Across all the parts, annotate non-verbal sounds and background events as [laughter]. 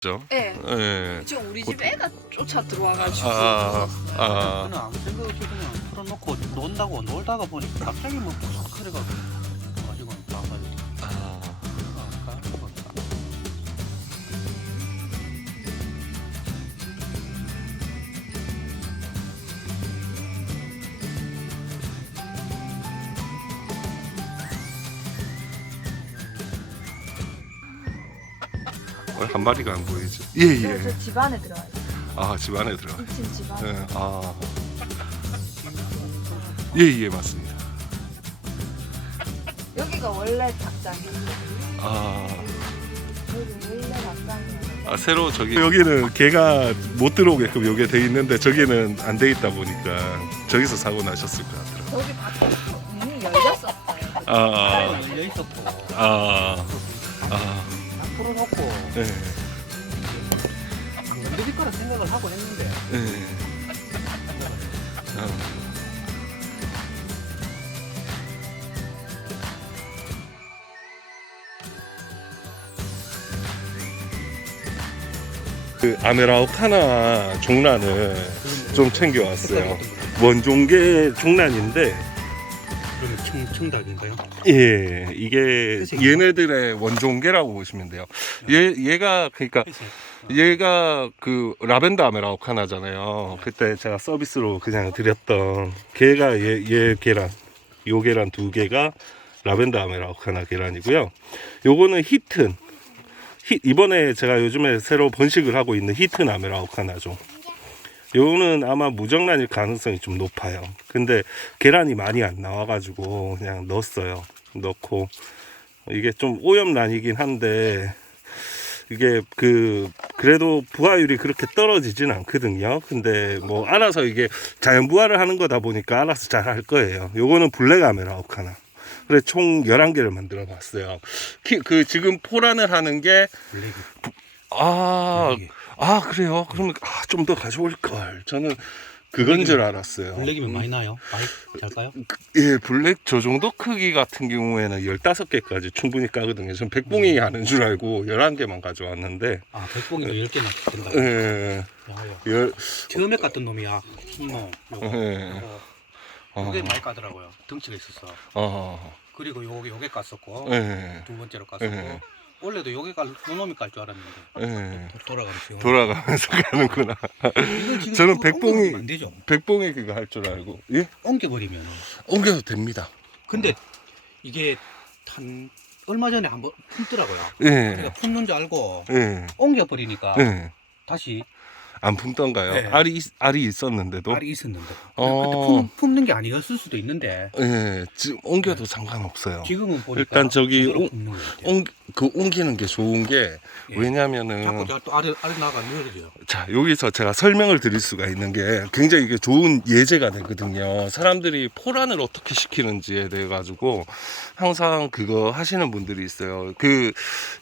죠 예. 예. 지금 우리 집 애가 쫓아 들어와가지고 아, 아, 저는 아무 생각 없이 그냥 풀어놓고 논다고 놀다가 보니 갑자기 뭐푹 그래가 가지고 어, 한 마리가 안 보이죠? 예, 예. 네, 저집 안에 들어가요. 아, 집 안에 들어가. 2층 집 안에. 예, 아. 예, 예, 맞습니다. 여기가 원래 닭장이에요. 아. 여기 원래 닭장이에요. 아, 새로 저기 여기는 개가 못 들어오게끔 여기에 돼 있는데 저기는 안 돼 있다 보니까 저기서 사고 나셨을 것 같더라고요. 여기 밖에 문이 열렸었어요. 아, 아, 열려 있었고 아, 아, 안 건드릴 거라 생각을 하고 했는데 예. 아. 그 아메라우카나 종란을 좀 챙겨왔어요. 원종계 종란인데 그러면 청, 청닭인가요? 예 이게 회색이요? 얘네들의 원종계라고 보시면 돼요. 얘 얘가 그러니까 회색. 얘가 그 라벤더 아메라우카나잖아요. 그때 제가 서비스로 그냥 드렸던 걔가 얘, 얘 계란, 요 계란 두 개가 라벤더 아메라우카나 계란이고요. 요거는 히튼. 히, 이번에 제가 요즘에 새로 번식을 하고 있는 히튼 아메라우카나죠. 요거는 아마 무정란일 가능성이 좀 높아요. 근데 계란이 많이 안 나와가지고 그냥 넣었어요. 넣고 이게 좀 오염란이긴 한데 이게 그 그래도 부화율이 그렇게 떨어지진 않거든요. 근데 뭐 알아서 이게 자연 부화를 하는 거다 보니까 알아서 잘 할 거예요. 요거는 블랙 아메라우카나. 그래 총 11개를 만들어 봤어요. 키, 그 지금 포란을 하는 게 아. 아 그래요? 그러면 아, 좀 더 가져올 걸. 저는 그건 줄 알았어요. 블랙이면 많이 나요? 많이 잘까요? 예, 블랙 저 정도 크기 같은 경우에는 15개까지 충분히 까거든요. 전 백봉이 하는 줄 알고 11개만 가져왔는데, 아 백봉이도 10개나 된다 예, 야야. 열, 처음에 깠던 놈이야 흰놈 요거 예. 요거. 어, 많이 까더라고요 덩치가 있었어 어, 그리고 요게 요게 깠었고 예, 두 번째로 깠었고 예. 원래도 요게 깔 요놈이 깔줄 알았는데 예. 돌아가면서 돌아가면서 [laughs] 가는구나. 이걸 지금 저는 백봉이- 옮겨버리면 안 되죠 백봉이 그거 할 줄 알고, 예? 옮겨버리면 옮겨도 됩니다. 근데 이게 한 얼마 전에 한번 품더라고요 예, 제가 품는 줄 알고 예, 옮겨버리니까 예. 다시 안 품던가요? 네. 알이, 있- 알이 있었는데도? 알이 있었는데 어. 그때 품, 품는 게 아니었을 수도 있는데 예, 지금 옮겨도 상관없어요. 지금은 보니까 일단 저기 제대로 옮- 품는 것 같아요. 옮, 그 옮기는 게 좋은 게, 예. 왜냐면은, 자꾸 저또 알이 알이 나가 늘어져요. 자, 여기서 제가 설명을 드릴 수가 있는 게 굉장히 이게 좋은 예제가 되거든요. 사람들이 포란을 어떻게 시키는지에 대해 가지고 항상 그거 하시는 분들이 있어요. 그,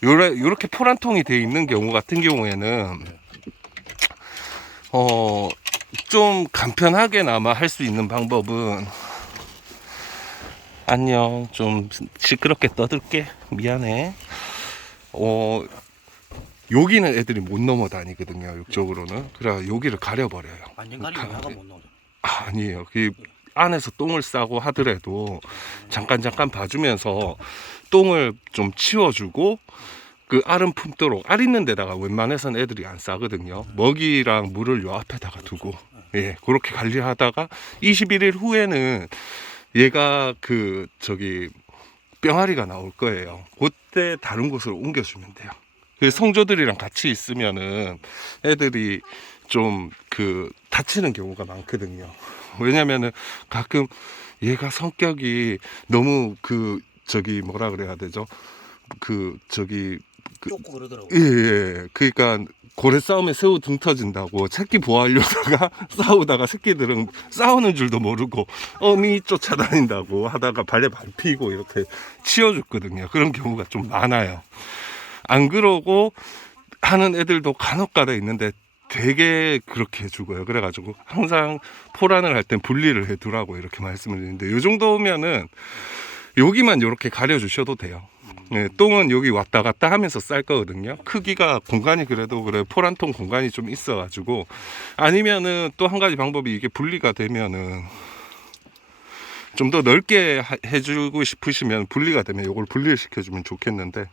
요래, 요렇게 포란통이 돼 있는 경우 같은 경우에는, 어, 좀 간편하게나마 할 수 있는 방법은, 안녕. 좀 시끄럽게 떠들게. 미안해. 어, 여기는 애들이 못 넘어 다니거든요. 이쪽으로는. 그래 여기를 가려버려요. 완전 가리면 야가 못 나오죠. 아, 아니에요. 그 안에서 똥을 싸고 하더라도 잠깐 잠깐 봐주면서 똥을 좀 치워주고 그 알은 품도록 알 있는 데다가 웬만해선 애들이 안 싸거든요. 먹이랑 물을 요 앞에다가 두고 예 그렇게 관리하다가 21일 후에는 얘가 그 저기 병아리가 나올 거예요. 그때 다른 곳으로 옮겨주면 돼요. 그 성조들이랑 같이 있으면은 애들이 좀 그 다치는 경우가 많거든요. 왜냐면은 가끔 얘가 성격이 너무 그 저기 뭐라 그래야 되죠? 그 저기 그- 쫓고 그러더라고. 예, 예. 그러니까 고래 싸움에 새우 등 터진다고 새끼 보호하려다가 [laughs] 싸우다가 새끼들은 싸우는 줄도 모르고 어미 쫓아다닌다고 하다가 발에 밟히고 이렇게 치워줬거든요. 그런 경우가 좀 많아요. 안 그러고 하는 애들도 간혹가다 있는데 되게 그렇게 해주고요. 그래가지고 항상 포란을 할 땐 분리를 해두라고 이렇게 말씀을 드리는데 이 정도면은 여기만 이렇게 가려주셔도 돼요. 네, 똥은 여기 왔다 갔다 하면서 쌀 거거든요. 크기가 공간이 그래도 그래 포란통 공간이 좀 있어가지고 아니면은 또 한 가지 방법이 이게 분리가 되면은 좀 더 넓게 하- 해주고 싶으시면 분리가 되면 이걸 분리를 시켜주면 좋겠는데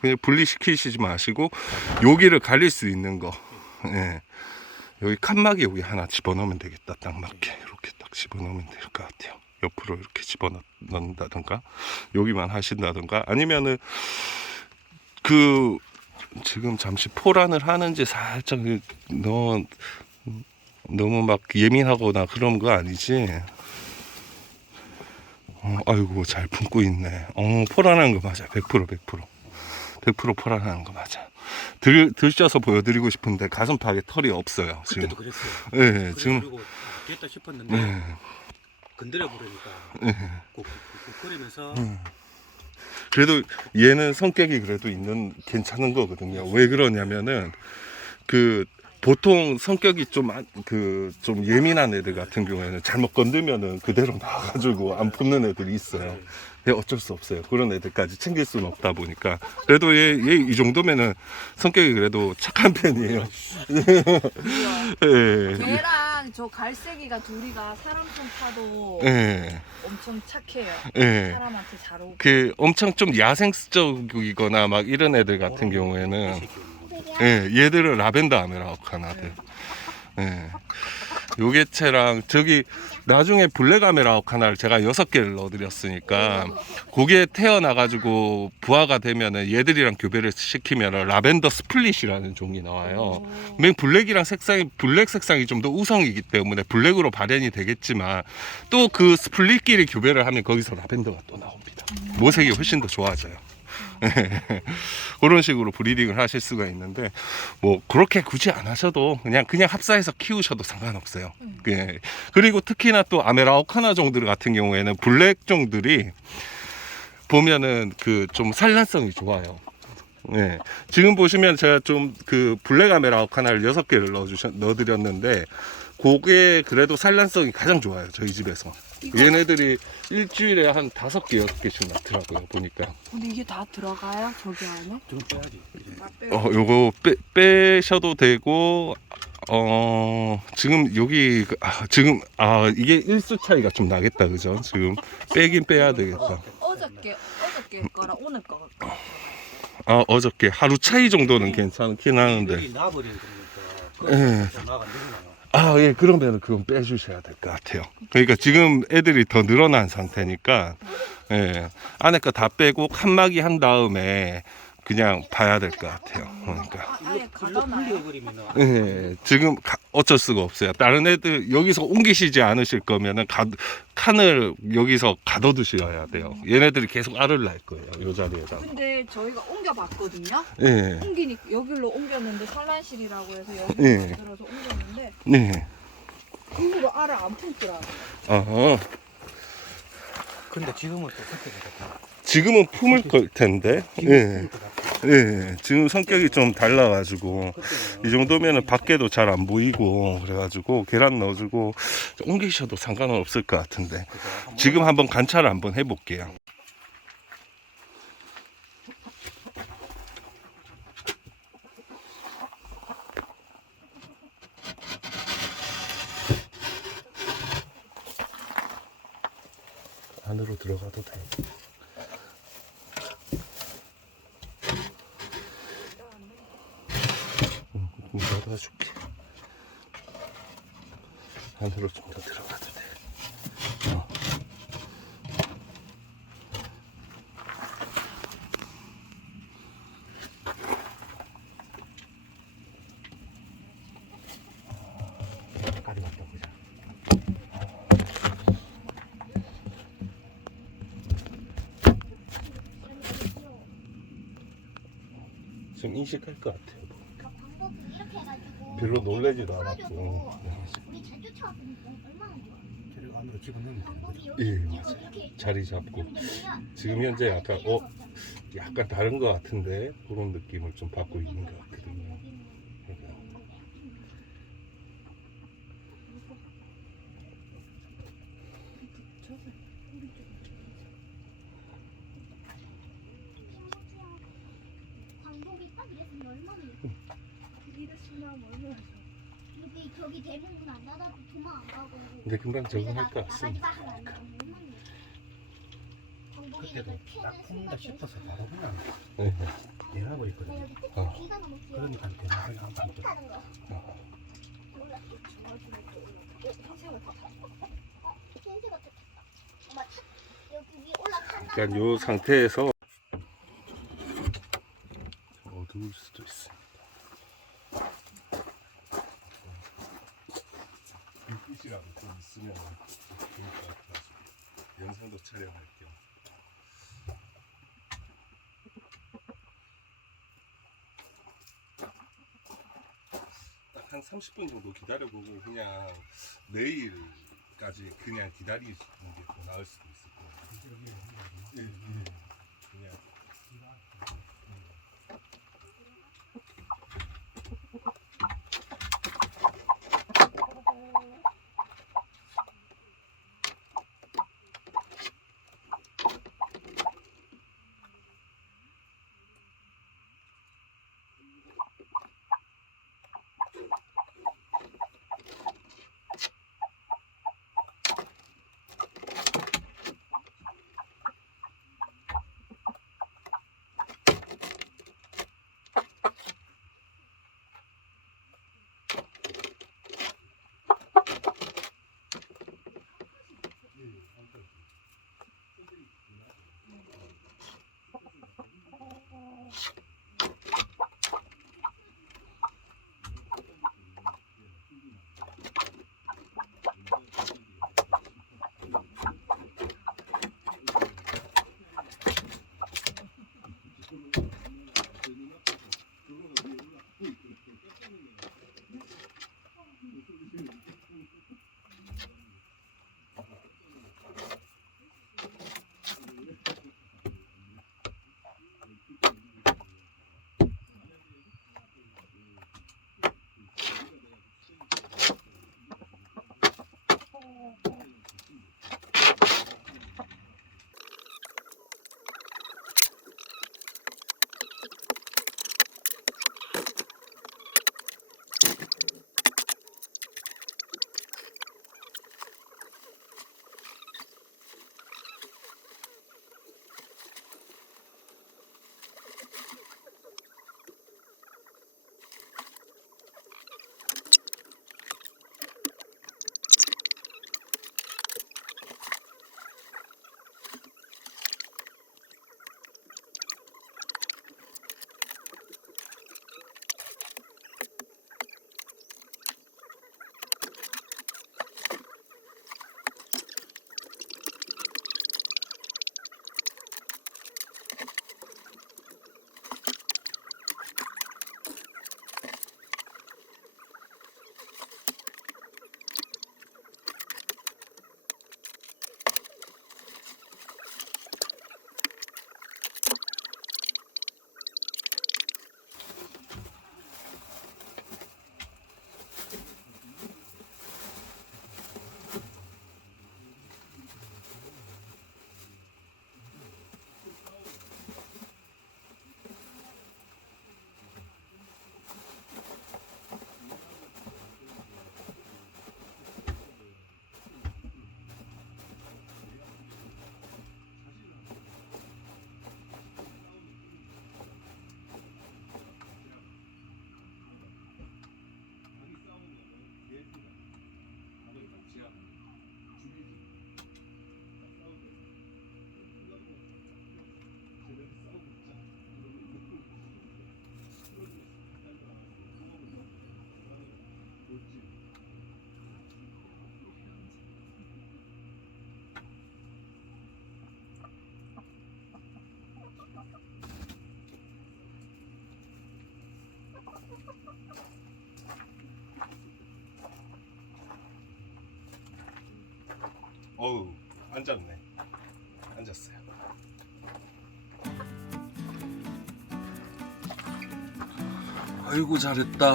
그냥 분리시키시지 마시고 여기를 갈릴 수 있는 거 예. 여기 칸막이 여기 하나 집어넣으면 되겠다 딱 맞게 이렇게 딱 집어넣으면 될 것 같아요 옆으로 이렇게 집어넣는다든가 여기만 하신다든가 아니면은 그 지금 잠시 포란을 하는지 살짝 그너 너무 막 예민하거나 그런 거 아니지? 어, 아이고 잘 품고 있네. 어 포란하는 거 맞아. 100% 100% 100% 포란하는 거 맞아. 들 들셔서 보여드리고 싶은데 가슴팍에 털이 없어요 지금. 그때도 그랬어요. 예, 네, 지금. 그리고 됐다 싶었는데 네, 건드려 버리니까 네. 꾹꾹꾹거리면서 음. 그래도 얘는 성격이 그래도 있는 괜찮은 거거든요. 왜 그러냐면은 그 보통 성격이 좀그 좀 예민한 애들 같은 경우에는 잘못 건들면은 그대로 나와가지고 안 붙는 애들이 있어요. 어쩔 수 없어요. 그런 애들까지 챙길 수는 없다 보니까 그래도 얘 얘 이 정도면은 성격이 그래도 착한 편이에요. [laughs] 예. 걔랑 저 갈색이가 둘이가 사람 좀 타도 예. 엄청 착해요. 예. 사람한테 잘 오고. 그 엄청 좀 야생적이거나 막 이런 애들 같은 경우에는 예, 얘들은 라벤더 아메라우카 하나들. 예. 요게체랑 저기 나중에 블랙 아메라우카 하나를 제가 여섯 개를 넣어드렸으니까 그게 태어나가지고 부화가 되면은 얘들이랑 교배를 시키면은 라벤더 스플릿이라는 종이 나와요. 맨 블랙이랑 색상이 블랙 색상이 좀 더 우성이기 때문에 블랙으로 발현이 되겠지만 또 그 스플릿끼리 교배를 하면 거기서 라벤더가 또 나옵니다. 모색이 훨씬 더 좋아져요. [laughs] 그런 식으로 브리딩을 하실 수가 있는데 뭐 그렇게 굳이 안 하셔도 그냥 그냥 합사해서 키우셔도 상관없어요. 예. 그리고 특히나 또 아메라오카나 종들 같은 경우에는 블랙 종들이 보면은 그 좀 산란성이 좋아요. 네. 지금 보시면 제가 좀 그 블랙 아메라오카나를 여섯 개를 넣어주셨 넣어드렸는데 그게 그래도 산란성이 가장 좋아요 저희 집에서. 얘네들이 일주일에 한 다섯 개 여섯 개씩 낳더라고요 보니까. 근데 이게 다 들어가요? 저기 안에? 좀 빼야지. 이제. 다 빼고. 어, 요거 빼, 빼셔도 되고, 어, 지금 여기, 그- 아, 지금, 아, 이게 일수 차이가 좀 나겠다, 그죠? 지금 빼긴 빼야 되겠다. 어저께 어저께 거랑 오늘 거. 아, 어저께 하루 차이 정도는 괜찮긴 하는데. 여기 놔버리는 거니까. 예. 나가 아, 예, 그러면 그건 빼주셔야 될 것 같아요. 그러니까 지금 애들이 더 늘어난 상태니까, 예, 안에 거 다 빼고 칸막이 한 다음에 그냥 봐야 될 것 같아요. 그러니까. 아, 예, 지금 가- 어쩔 수가 없어요. 다른 애들 여기서 옮기시지 않으실 거면은 가, 칸을 여기서 가둬두셔야 돼요. 얘네들이 계속 알을 낳을 거예요. 이 자리에다. 근데 저희가 옮겨봤거든요. 예, 옮기니 여기로 옮겼는데 산란실이라고 해서 여기 예. 만들어서 옮겼는데 네. 일부러 알을 안 품더라고요. 어, 근데 지금은 또 그렇게 되겠다. 지금은 품을 걸 텐데. 예, 예. 지금 성격이 좀 달라가지고 이 정도면은 밖에도 잘 안 보이고 그래가지고 계란 넣어주고 옮기셔도 상관은 없을 것 같은데. 지금 한번 관찰을 한번 해볼게요. 안으로 들어가도 돼. 응, 넣어줄게. 안으로 좀 더 들어가도 돼. 어. 지금 인식할 것 같아요. 방법은 이렇게 해가지고 별로 놀라지도 풀어주고 않았고. 우리 잘 쫓아왔으니까 얼마나 좋아 저리 안으로 집어넣으면 되는 방법이 거죠. 여기 예, 이거 맞아요. 이렇게 자리 잡고. 지금 현재 약간 어 약간 다른 것 같은데 그런 느낌을 좀 받고 있는 것 같거든요. 그러니까 얼마나 좋아. 여기 저기 대문문 안 닫아도 도망 안 가고. 근데 금방 적응할 것 나- 같습니다. 안 그때도 딱 푼다 싶어서 바로 그냥 네. 여기 끝에 어. 그러니까 대낮에 또 타는 거. 어. 올라가. 어, 다? 그러니까 요 상태에서 어두울 수도 있습니 다. 불빛이라도 좀 있으면 좋을 것 같아서 영상도 촬영할 겸. 딱한 30분 정도 기다려보고 그냥 내일까지 그냥 기다리는 게 더 나을 수도 있을 거예요. 예, 예. 어우 앉았 아이고 잘했다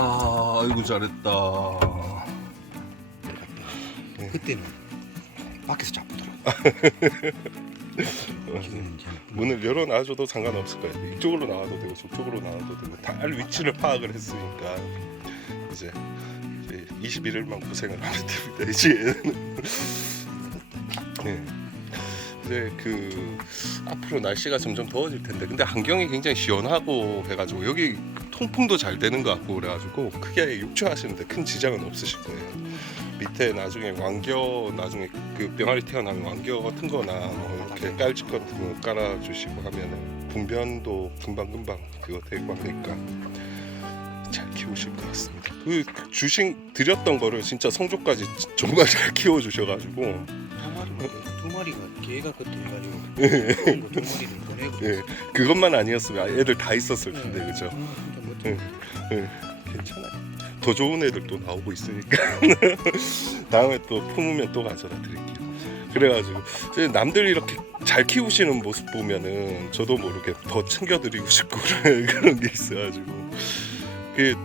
아이고 잘했다 그때는 밖에서 잡더라고. [laughs] 이제 문을 열어놔줘도 상관없을 거예요 이쪽으로 나와도 되고 저쪽으로 나와도 되고 다 위치를 파악을 했으니까 이제, 이제 21일만 고생을 하면 됩니다. 이제 [laughs] 네. 이제 그 앞으로 날씨가 점점 더워질 텐데 근데 환경이 굉장히 시원하고 해가지고 여기 통풍도 잘 되는 것 같고 그래가지고 크게 육주하시는데 큰 지장은 없으실 거예요. 밑에 나중에 왕겨 나중에 그 병아리 태어나면 왕겨 같은 거나 뭐 이렇게 깔집 같은 거 깔아주시고 하면은 분변도 금방금방 그거 되고 하니까 잘 키우실 것 같습니다. 그 주신 드렸던 거를 진짜 성조까지 정말 잘 키워 주셔가지고 한 마리가 두 마리가 개가 그때 해가지고 그런 거두 마리를 보내고 예, 그것만 아니었으면 애들 다 있었을 텐데 그죠? 음, 예. 예, 괜찮아요. 더 좋은 애들 또 나오고 있으니까 [laughs] 다음에 또 품으면 또 가져다 드릴게요. 그래가지고 남들 이렇게 잘 키우시는 모습 보면은 저도 모르게 더 챙겨드리고 싶고 [laughs] 그런 게 있어가지고 그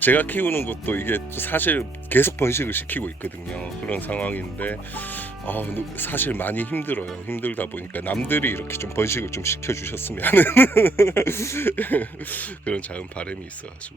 제가 키우는 것도 이게 사실 계속 번식을 시키고 있거든요. 그런 상황인데 아, 사실 많이 힘들어요. 힘들다 보니까 남들이 이렇게 좀 번식을 좀 시켜주셨으면 하는 [laughs] 그런 작은 바람이 있어가지고